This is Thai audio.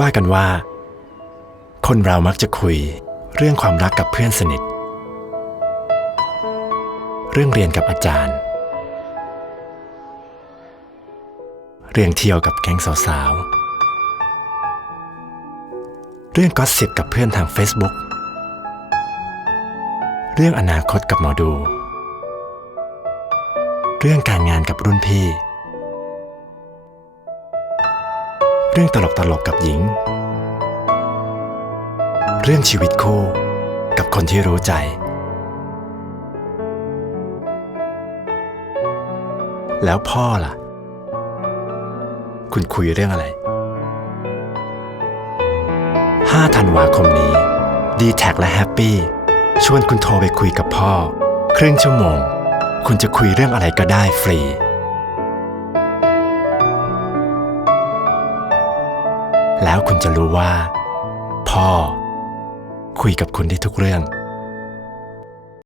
ว่ากันว่า คนเรามักจะคุยเรื่องความรักกับเพื่อนสนิท เรื่องเรียนกับอาจารย์ เรื่องเที่ยวกับแก๊งสาวๆ เรื่องก็สซิบกับเพื่อนทาง Facebook เรื่องอนาคตกับหมอดู เรื่องการงานกับรุ่นพี่ เรื่องตลกตลกกับหญิง เรื่องชีวิตคู่ กับคนที่รู้ใจ แล้วพ่อล่ะ คุณคุยเรื่องอะไร 5 ธันวาคมนี้ d t แทและแฮปปี้ชวนคุณโทรไปคุยกับพ่อ ครึ่งชั่วโมง คุณจะคุยเรื่องอะไรก็ได้ฟรี แล้วคุณจะรู้ว่า พ่อ คุยกับคุณได้ทุกเรื่อง